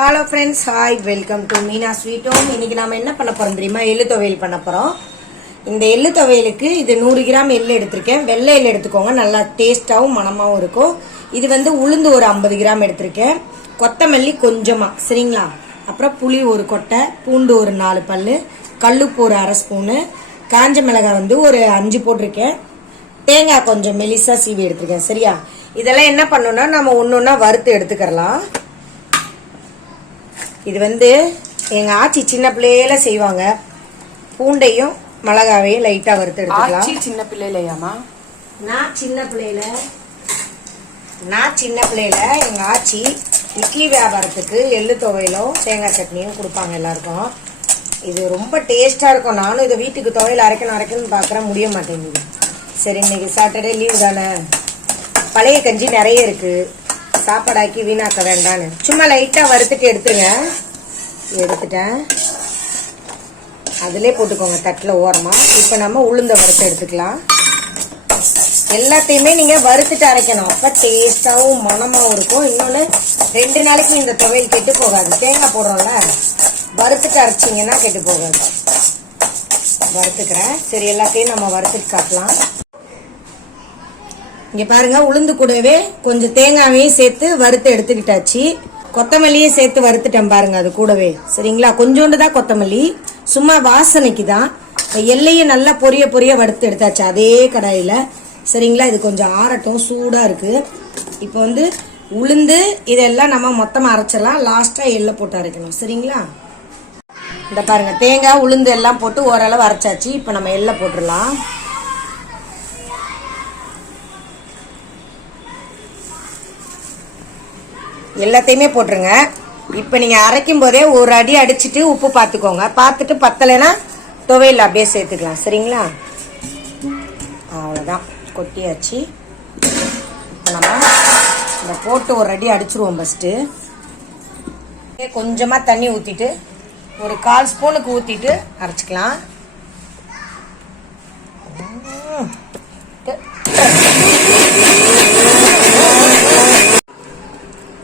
Hello friends, hi, welcome to Meena sweet home. இன்னைக்கு நாம என்ன பண்ண போறோம் தெரியுமா? எள்ளு துவையல் பண்ண போறோம். இந்த எள்ளு துவையலுக்கு இது 100 கிராம் எள்ளு எடுத்திருக்கேன். வெள்ளை எள்ளு எடுத்துக்கோங்க, நல்லா டேஸ்டாவும் மனமாவும் இருக்கும். இது வந்து உளுந்து ஒரு 50 கிராம் எடுத்திருக்கேன். கொத்தமல்லி கொஞ்சமா, சரிங்களா? அப்புறம் புளி ஒரு கொட்டை, பூண்டு ஒரு 4 பல்லு, கல்லுப்பு ஒரு அரை ஸ்பூனு, காஞ்ச மிளகாய் வந்து ஒரு 5 போட்டிருக்கேன். தேங்காய் கொஞ்சம் மெலிசா சீவி எடுத்திருக்கேன். சரியா? இதெல்லாம் என்ன பண்ணணும்னா நம்ம ஒன்னொன்னா வறுத்து எடுத்துக்கலாம். இது வந்து எங்க ஆச்சி சின்ன பிள்ளையில செய்வாங்க. பூண்டையும் மிளகாவையும் லைட்டா வறுத்து எடுத்துக்கலாம். சின்ன பிள்ளையிலையாமா? நான் சின்ன பிள்ளையில எங்க ஆச்சி இட்லி வியாபாரத்துக்கு எள்ளு துவையிலும் தேங்காய் சட்னியும் கொடுப்பாங்க எல்லாருக்கும். இது ரொம்ப டேஸ்டா இருக்கும். நானும் இதை வீட்டுக்கு துவையல் அரைக்கணும்னு பாக்குறேன், முடிய மாட்டேங்குது. சரி, இன்னைக்கு சாட்டர்டே லீவ் தானே, பழைய கஞ்சி நிறைய இருக்கு, சாப்பாடாக்கி வீணாக்க வேண்டான்னு சும்மா லைட்டா வறுத்துட்டு எடுத்துட்டேன். அதிலே போட்டுக்கோங்க தட்டில் ஓரமா. இப்போ நம்ம உளுந்த வறுத்து எடுத்துக்கலாம். எல்லாத்தையுமே நீங்க வறுத்துட்டு அரைக்கணும், அப்ப டேஸ்டாவும் மனமாவும் இருக்கும். இன்னொன்னு 2 நாளைக்கு இந்த துவையல் கெட்டு போகாது. தேங்காய் போடுறோம்ல, வறுத்துட்டு அரைச்சிங்கன்னா கெட்டு போகாது. வறுத்துக்கிறேன். சரி, எல்லாத்தையும் நம்ம வறுத்துட்டு காட்டலாம். இங்க பாருங்க, உளுந்து கூடவே கொஞ்சம் தேங்காயையும் சேர்த்து வறுத்து எடுத்துக்கிட்டாச்சு. கொத்தமல்லியும் சேர்த்து வறுத்துட்டேன் பாருங்க அது கூடவே. சரிங்களா? கொஞ்சோண்டு தான் கொத்தமல்லி, சும்மா வாசனைக்கு தான். எல்லையும் நல்லா பொரிய வறுத்து எடுத்தாச்சு அதே கடாயில. சரிங்களா? இது கொஞ்சம் ஆறட்டும், சூடா இருக்கு. இப்போ வந்து உளுந்து இதெல்லாம் நம்ம மொத்தமா அரைச்சிடலாம். லாஸ்டா எள்ளை போட்டு அரைக்கணும். சரிங்களா? இந்த பாருங்க, தேங்காய் உளுந்து எல்லாம் போட்டு ஓரளவு அரைச்சாச்சு. இப்போ நம்ம எள்ளை போட்டுடலாம். எல்லாத்தையுமே போட்டுருங்க. இப்போ நீங்கள் அரைக்கும் போதே ஒரு அடி அடிச்சுட்டு உப்பு பார்த்துக்கோங்க. பார்த்துட்டு பத்தலைன்னா துவையல் அப்படியே சேர்த்துக்கலாம். சரிங்களா? அவ்வளோதான், கொட்டியாச்சு. இப்போ நம்ம இதை போட்டு ஒரு அடி அடிச்சிருவோம். ஃபஸ்ட்டு கொஞ்சமாக தண்ணி ஊற்றிட்டு ஒரு 1/4 ஸ்பூனுக்கு ஊற்றிட்டு அரைச்சிக்கலாம்.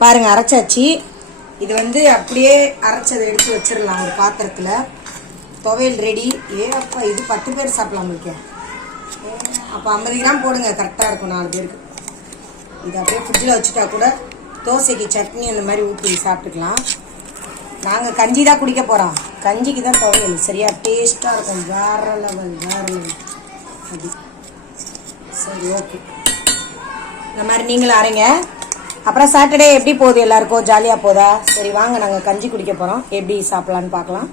பாருங்க, அரைச்சாச்சு. இது வந்து அப்படியே அரைச்சதை எடுத்து வச்சிடலாம் ஒரு பாத்திரத்துல. துவையல் ரெடி. அப்பா, இது 10 பேர் சாப்பிடலாம் இருக்கேன். அப்போ 50 கிராம் போடுங்க, கரெக்டாக இருக்கும் 4 பேருக்கு. இது அப்படியே ஃப்ரிட்ஜில் வச்சுட்டா கூட தோசைக்கு சட்னி அந்த மாதிரி ஊற்றி சாப்பிட்டுக்கலாம். நாங்கள் கஞ்சி தான் குடிக்க போகிறோம். கஞ்சிக்கு தான் துவையல். சரியா? டேஸ்ட்டாக இருக்கும். வேற லெவல் அப்படி. சரி, ஓகே. இந்த மாதிரி நீங்களும் அரைங்க. அப்புறம் சாட்டர்டே எப்படி போகுது? எல்லாருக்கும் ஜாலியாக போதா? சரி, வாங்க, நாங்கள் கஞ்சி குடிக்க போகிறோம். எப்படி சாப்பிடலான்னு பார்க்கலாம்.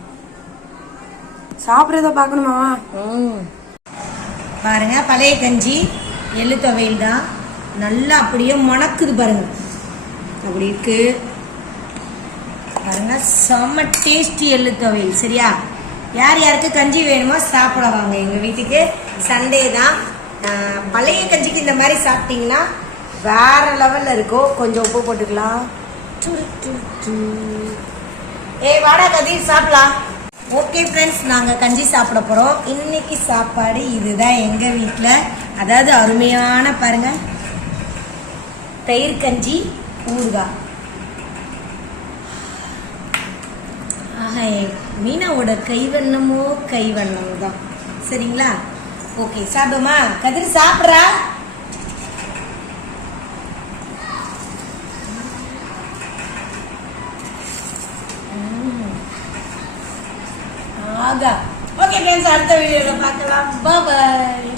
சாப்பிட்றத பார்க்கணுமா? பாருங்க, பழைய கஞ்சி எள்ளு துவையல் தான். நல்லா அப்படியே மணக்குது பாருங்க. அப்படி இருக்கு பாருங்க, செம்ம டேஸ்டி எள்ளு துவையல். சரியா? யார் யாருக்கு கஞ்சி வேணுமோ சாப்பிட வாங்க எங்கள் வீட்டுக்கு. சண்டே தான். பழைய கஞ்சிக்கு இந்த மாதிரி சாப்பிட்டீங்கன்னா வேற லெவல்ல இருக்கும். கொஞ்சம் உப்பு போட்டுக்கலாம். வாடா கதிர், சாப்பிடலாம். ஓகே ஃப்ரெண்ட்ஸ், நாங்கள் கஞ்சி சாப்பிட போகிறோம். இன்னைக்கு சாப்பாடு இதுதான் எங்கள் வீட்டில். அதாவது அருமையான பாருங்க, தயிர் கஞ்சி, ஊறுகாய். ஆஹா, மீனாவோட கைவண்ணமோ கைவண்ணம் தான். சரிங்களா? ஓகே, சாப்பிடுமா? கதிர் சாப்பிட்றா? ஓகே ஃப்ரெண்ட்ஸ், அடுத்த வீடியோவில் பார்க்கலாம். பாய்.